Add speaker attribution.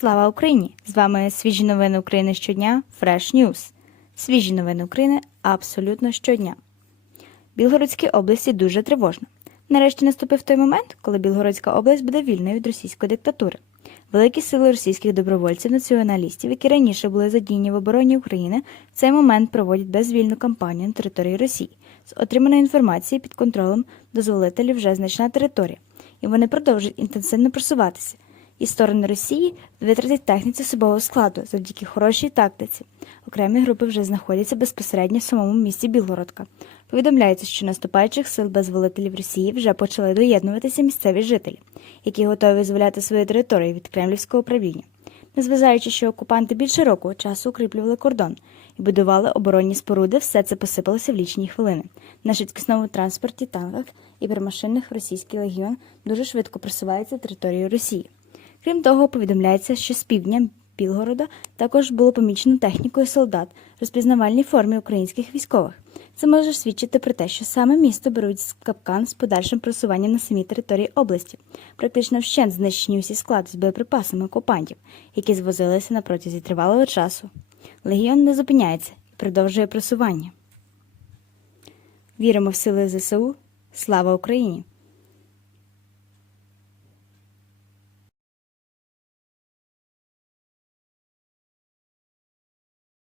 Speaker 1: Слава Україні! З вами свіжі новини України щодня Fresh News. Свіжі новини України абсолютно щодня. Білгородській області дуже тривожно. Нарешті наступив той момент, коли Білгородська область буде вільною від російської диктатури. Великі сили російських добровольців, націоналістів, які раніше були задіяні в обороні України, в цей момент проводять безвільну кампанію на території Росії. З отриманої інформації під контролем дозволителів вже значна територія, і вони продовжують інтенсивно просуватися. І сторони Росії витратять техніці особового складу завдяки хорошій тактиці. Окремі групи вже знаходяться безпосередньо в самому місті Білгородка. Повідомляється, що наступаючих сил безволителів Росії вже почали доєднуватися місцеві жителі, які готові визволяти свою територію від кремлівського управління. Незважаючи, що окупанти більше року часу укріплювали кордон і будували оборонні споруди, все це посипалося в лічні хвилини. На швидкісному транспорті, танках і при машинах російський легіон дуже швидко просувається територією Росії. Крім того, повідомляється, що з півдня Білгорода також було помічено технікою солдат розпізнавальній формі українських військових. Це може свідчити про те, що саме місто беруть з капкан з подальшим просуванням на самій території області. Практично вщент знищені усі склади з боєприпасами окупантів, які звозилися на протязі тривалого часу. Легіон не зупиняється і продовжує просування. Віримо в сили ЗСУ. Слава Україні!